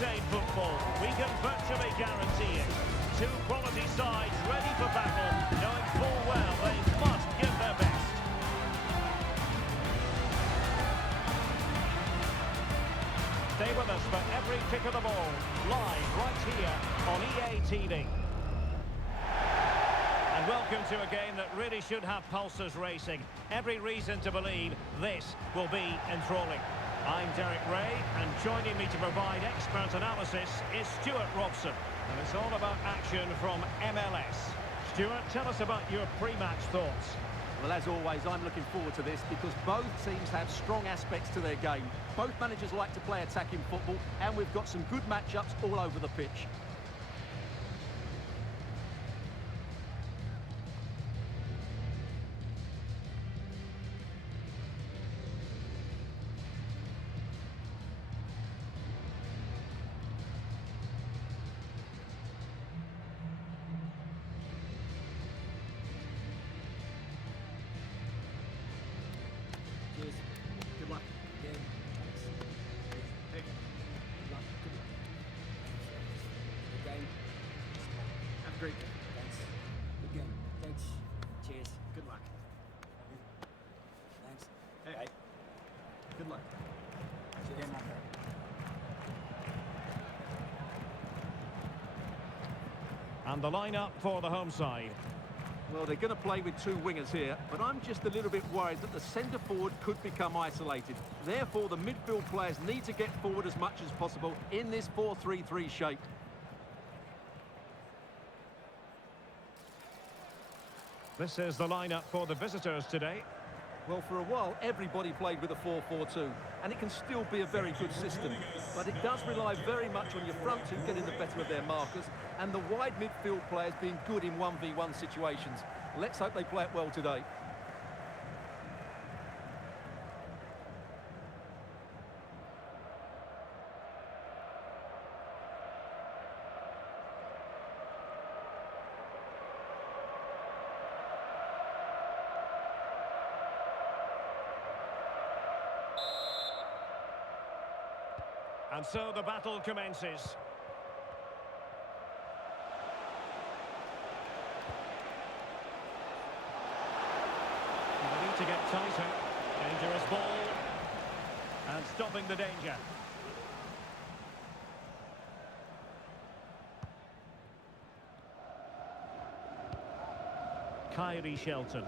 entertain football, we can virtually guarantee it. Two quality sides ready for battle, knowing full well they must give their best. Stay with us for every kick of the ball, live right here on EA TV. And welcome to a game that really should have pulses racing. Every reason to believe this will be enthralling. I'm Derek Ray, and joining me to provide expert analysis is Stuart Robson. And it's all about action from MLS. Stuart, tell us about your pre-match thoughts. Well, as always, I'm looking forward to this because both teams have strong aspects to their game. Both managers like to play attacking football, and we've got some good matchups all over the pitch. Cheers. Good luck. Yeah. Thanks. Hey. Good luck. Good luck. Good game. Have a great day. Thanks. Good game. Thanks. Cheers. Good luck. Thanks. Hey. Good luck. Cheers. Game on. And the lineup for the home side. Well, they're going to play with two wingers here, but I'm just a little bit worried that the centre forward could become isolated. Therefore, the midfield players need to get forward as much as possible in this 4-3-3 shape. This is the lineup for the visitors today. Well, for a while, everybody played with a 4-4-2, and it can still be a very good system. But it does rely very much on your front two getting the better of their markers, and the wide midfield players being good in 1v1 situations. Let's hope they play it well today. And so the battle commences. They need to get tighter. Dangerous ball. And stopping the danger. Kyrie Shelton.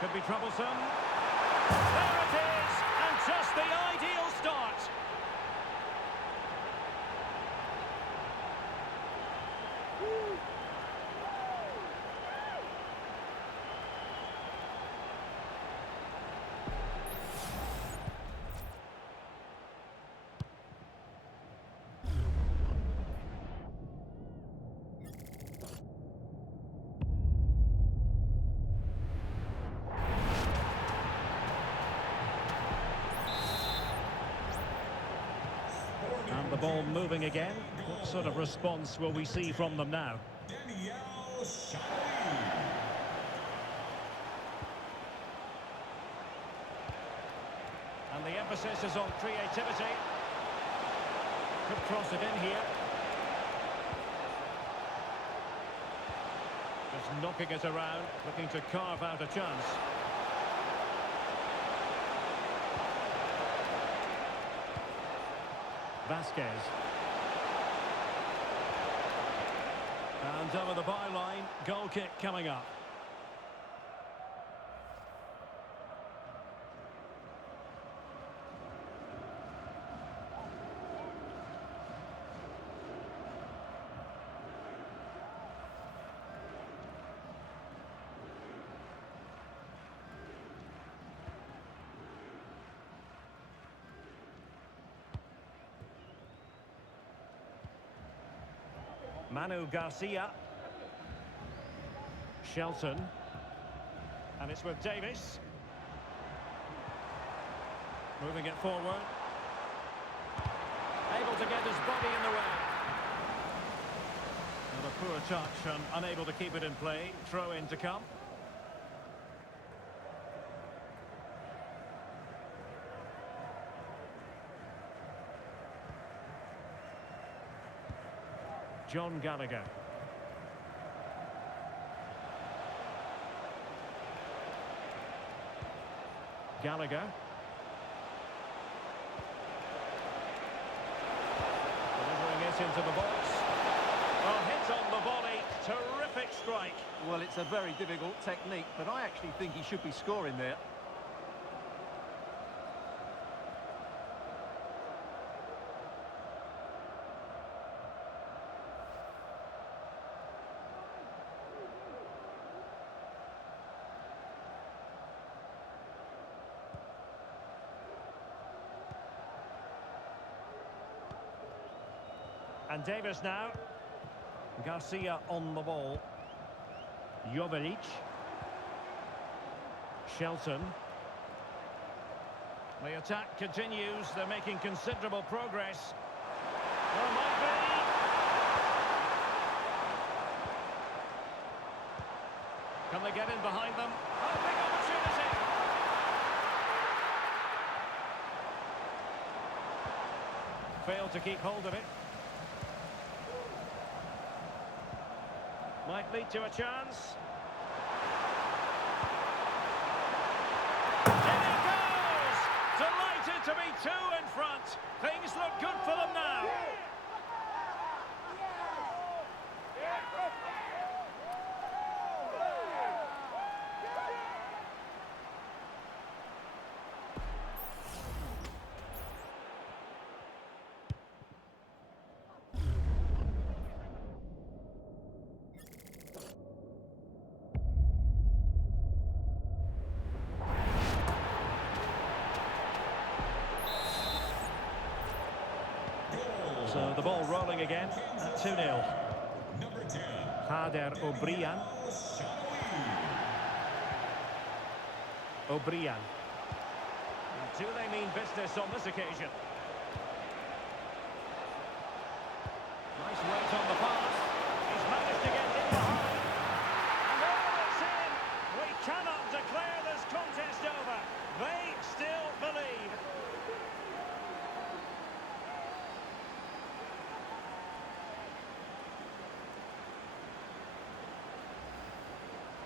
Could be troublesome. There it is! And just the ideal start. And the ball moving again. What sort of response will we see from them now? And the emphasis is on creativity. Could cross it in here. Just knocking it around, looking to carve out a chance. Vasquez. And over the byline, goal kick coming up. Manu Garcia. Shelton. And it's with Davis. Moving it forward. Able to get his body in the way. And a poor touch and unable to keep it in play. Throw in to come. John Gallagher. Gallagher. Delivering it into the box. A hit on the volley. Terrific strike. Well, it's a very difficult technique, but I actually think he should be scoring there. And Davis now. Garcia on the ball. Jovelic. Shelton. The attack continues. They're making considerable progress. There might be. Can they get in behind them? Oh, big opportunity. Failed to keep hold of it. Might lead to a chance. In it goes! Delighted to be two in front. Things look good for them now. So the ball rolling again at 2-0. Number 10. Kader Obrian. Obrian. Do they mean business on this occasion? Nice weight on the pass. He's managed to get in behind. And there it's in. We cannot declare this contest over. They still believe.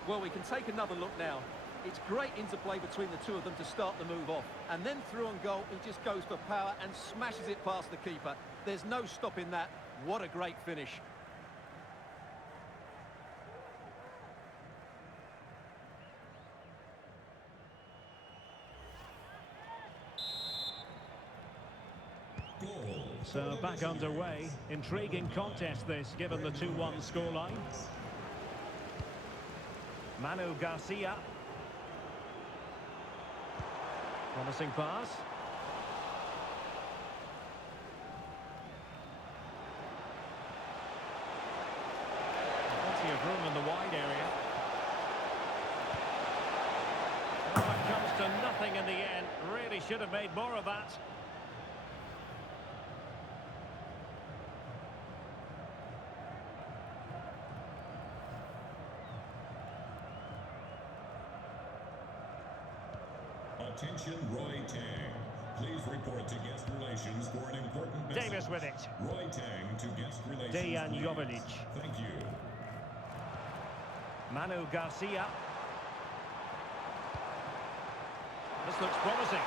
Well, we can take another look now. It's great interplay between the two of them to start the move off. And then through on goal, he just goes for power and smashes it past the keeper. There's no stopping that. What a great finish. Goal. So back underway. Intriguing contest this, given the 2-1 scoreline. Manu Garcia. Promising pass. Plenty of room in the wide area. Oh, it comes to nothing in the end. Really should have made more of that. Attention, Roy Tang. Please report to guest relations for an important message. Davis with it. Roy Tang to guest relations. Dejan please. Jovelic. Thank you. Manu Garcia. This looks promising.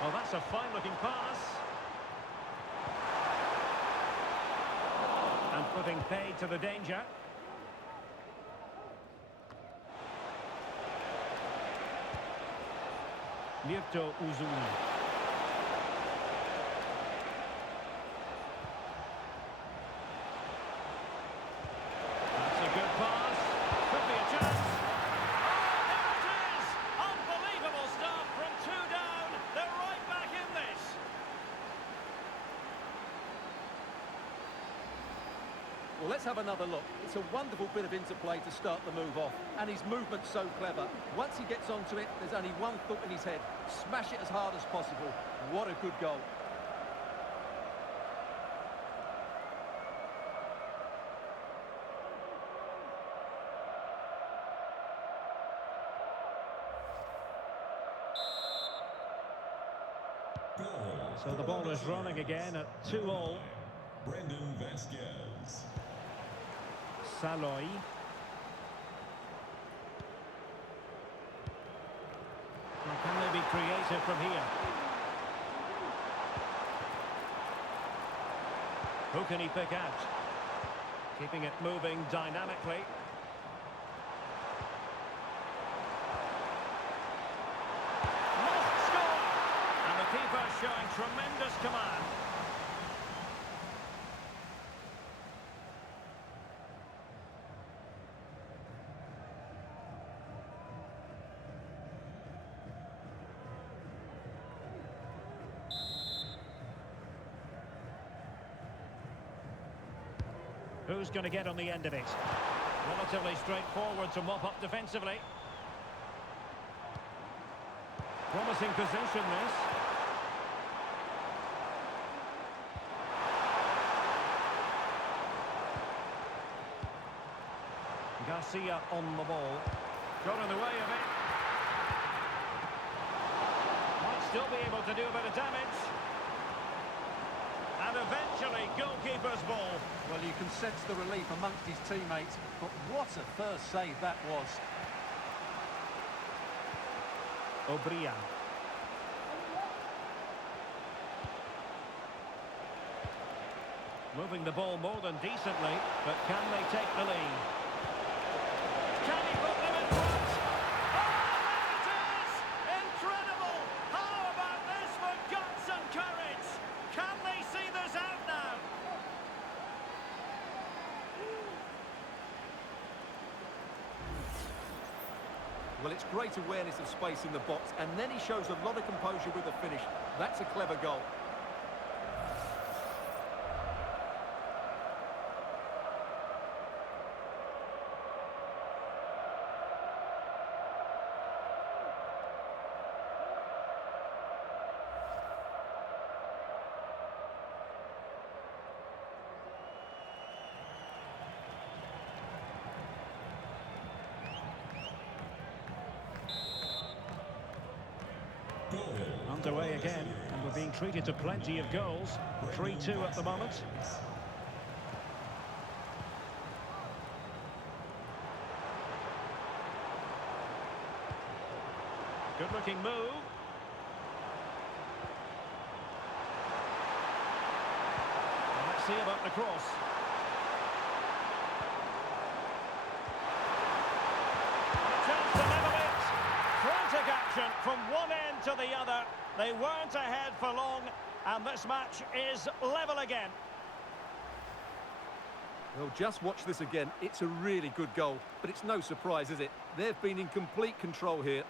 Well, that's a fine-looking pass. And putting paid to the danger. Mirto Uzuni. That's a good pass. Could be a chance. Oh, there it is! Unbelievable stuff from two down. They're right back in this. Well, let's have another look. It's a wonderful bit of interplay to start the move off. And his movement's so clever. Once he gets onto it, there's only one thought in his head. Smash it as hard as possible. What a good goal. So the ball is rolling again at 2-all. Brendan Vasquez. Saloy. Well, can they be creative from here? Who can he pick out? Keeping it moving dynamically. Must score! And the keeper showing tremendous command. Who's going to get on the end of it? Relatively straightforward to mop up defensively. Promising position, this. Garcia on the ball. Got in the way of it. Might still be able to do a bit of damage. And eventually, goalkeeper's ball. Well, you can sense the relief amongst his teammates, but what a first save that was. O'Brien. Moving the ball more than decently, but can they take the lead? Can he put them in front? Oh, there it is! Incredible! How about this for guts and courage? Can they see this out now? Well, it's great awareness of space in the box, and then he shows a lot of composure with the finish. That's a clever goal. Underway again, and we're being treated to plenty of goals. 3-2 at the moment. Good looking move. Let's see about the cross. Chance to level it. Frantic action from one end to the other. They weren't ahead for long, and this match is level again. Well, just watch this again. It's a really good goal, but it's no surprise, is it? They've been in complete control here.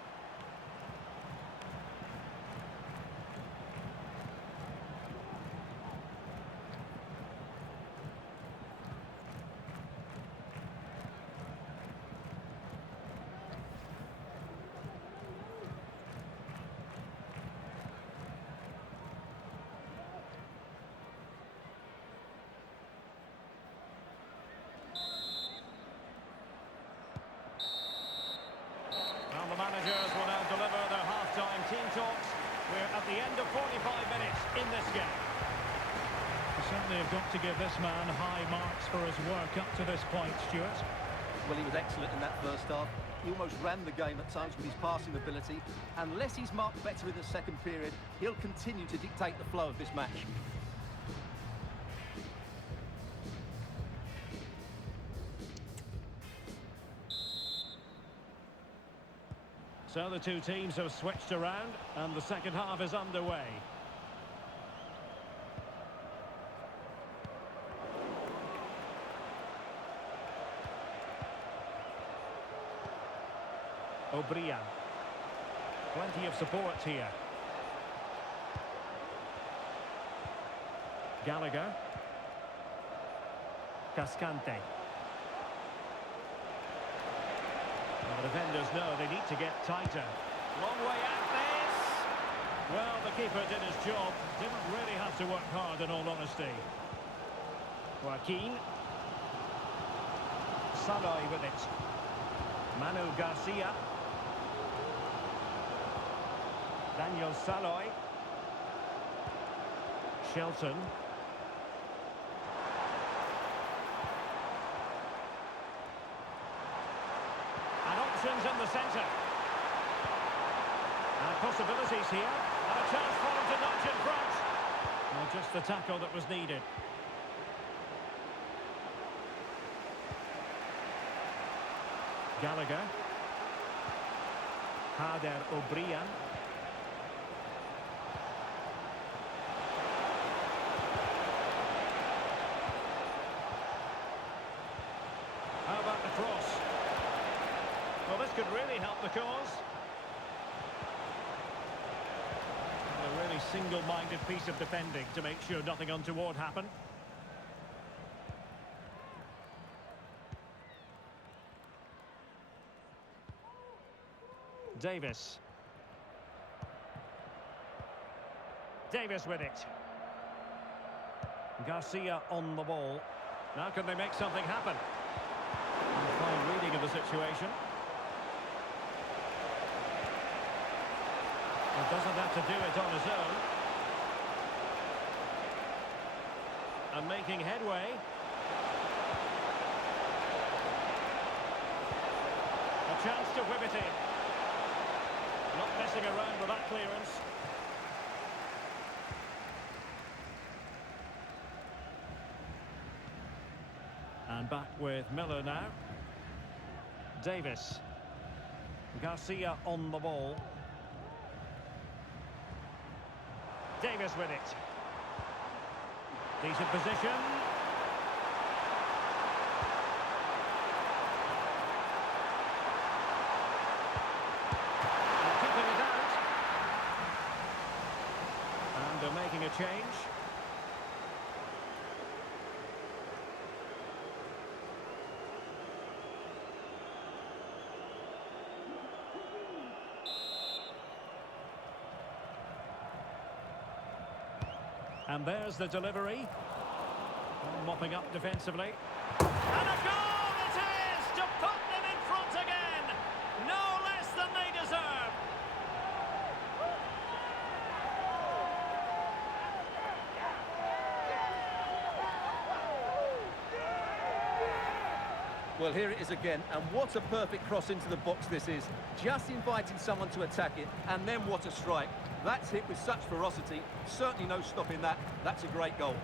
The managers will now deliver their half-time team talks. We're at the end of 45 minutes in this game. You certainly have got to give this man high marks for his work up to this point, Stuart. Well, he was excellent in that first half. He almost ran the game at times with his passing ability. Unless he's marked better in the second period, he'll continue to dictate the flow of this match. So the two teams have switched around, and the second half is underway. O'Brien. Plenty of support here. Gallagher. Cascante. The defenders know they need to get tighter. Long way at this. Well, the keeper did his job. Didn't really have to work hard, in all honesty. Joaquin. Saloy with it. Manu Garcia. Daniel Saloy. Shelton. And options in the centre. And possibilities here. And a chance for him to nudge in front. Well, just the tackle that was needed. Gallagher. Hader O'Brien. How about the cross? Well, this could really help the cause. A really single-minded piece of defending to make sure nothing untoward happened. Davis. Davis with it. Garcia on the ball. Now can they make something happen? A fine reading of the situation. He doesn't have to do it on his own. And making headway. A chance to whip it in. Not messing around with that clearance. And back with Miller now. Davis. Garcia on the ball. Davis with it. Decent position. And keeping it out. And they're making a change. And there's the delivery. Mopping up defensively. And a goal it is to put them in front again. No less than they deserve. Well, here it is again, and what a perfect cross into the box this is. Just inviting someone to attack it, and then what a strike. That's hit with such ferocity. Certainly no stopping that. That's a great goal.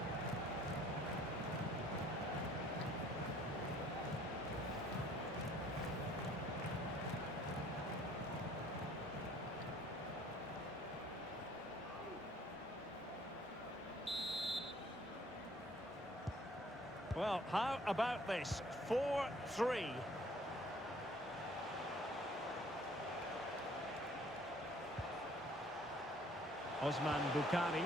Well, how about this? 4-3. Osman Bukhari.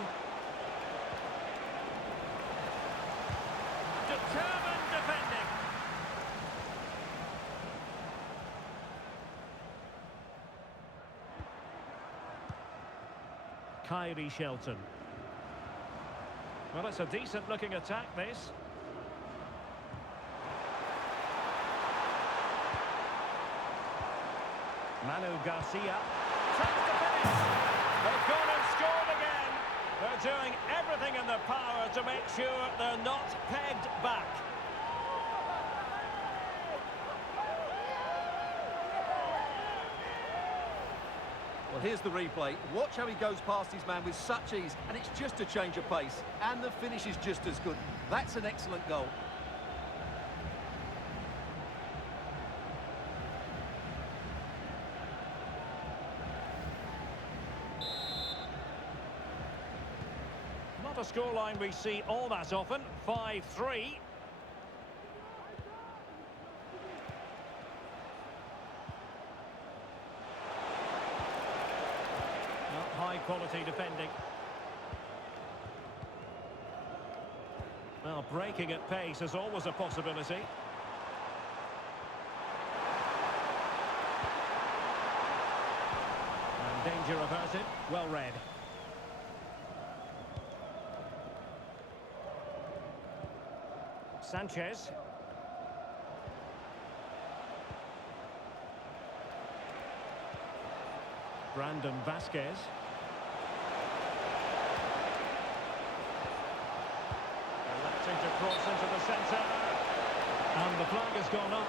Determined defending. Kyrie Shelton. Well, it's a decent looking attack, this. Manu Garcia. Chance to finish. They've gone and scored again. They're doing everything in their power to make sure they're not pegged back. Well, here's the replay. Watch how he goes past his man with such ease, and it's just a change of pace. And the finish is just as good. That's an excellent goal. Not a scoreline we see all that often. 5-3. High quality defending. Well, breaking at pace is always a possibility. And danger averted. Well read. Sanchez. Brandon Vasquez. gone up.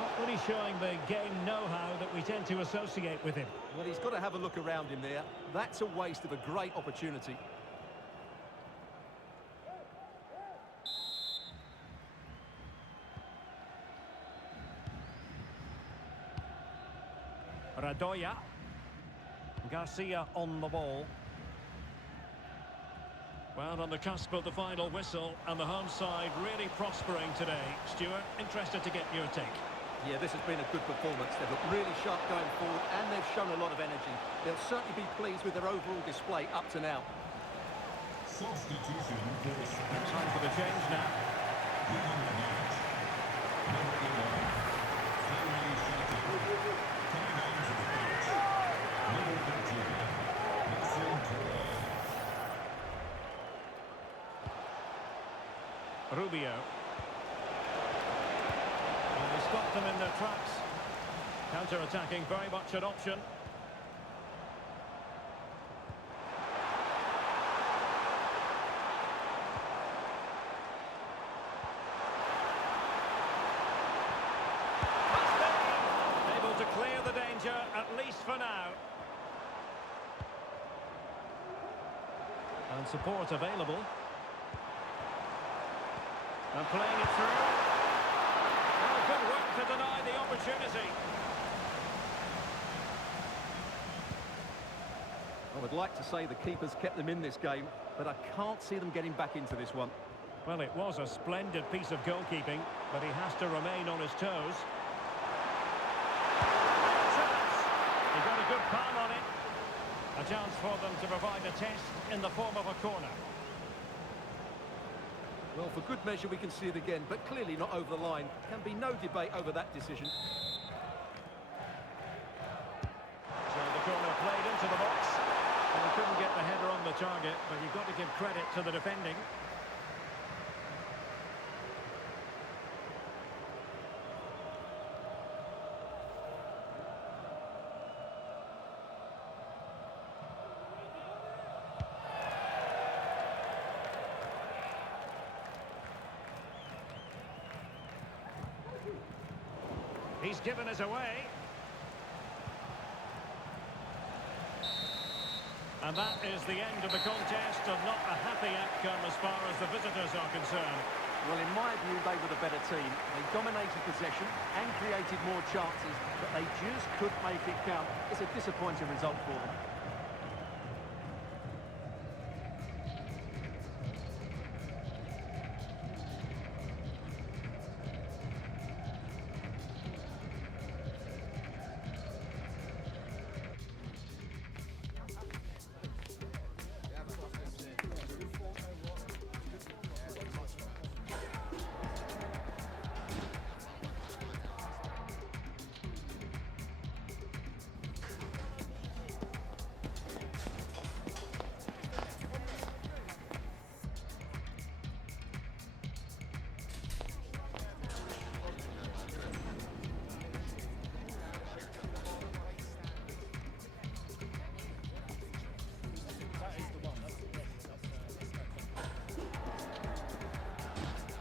Not really showing the game know-how that we tend to associate with him. Well, he's got to have a look around him there. That's a waste of a great opportunity. Radoya. Garcia on the ball. Well, on the cusp of the final whistle, and the home side really prospering today. Stuart, interested to get your take. Yeah, this has been a good performance. They've looked really sharp going forward, and they've shown a lot of energy. They'll certainly be pleased with their overall display up to now. Substitution for Time for the change now. leading the match. Number 11, Henry Shelton. Coming onto the pitch, number 13, Nelson Torre. Rubio. And they stopped them in their tracks. Counter-attacking, very much an option. Able to clear the danger, at least for now. And support available. And playing it through. Well, good work to deny the opportunity. I would like to say the keeper's kept them in this game, but I can't see them getting back into this one. Well, it was a splendid piece of goalkeeping, but he has to remain on his toes. Chance! He got a good palm on it. A chance for them to provide a test in the form of a corner. Well, for good measure, we can see it again, but clearly not over the line. Can be no debate over that decision. So the corner played into the box. And he couldn't get the header on the target, but you've got to give credit to the defending. He's given us away. And that is the end of the contest, and not a happy outcome as far as the visitors are concerned. Well, in my view, they were the better team. They dominated possession and created more chances, but they just couldn't make it count. It's a disappointing result for them.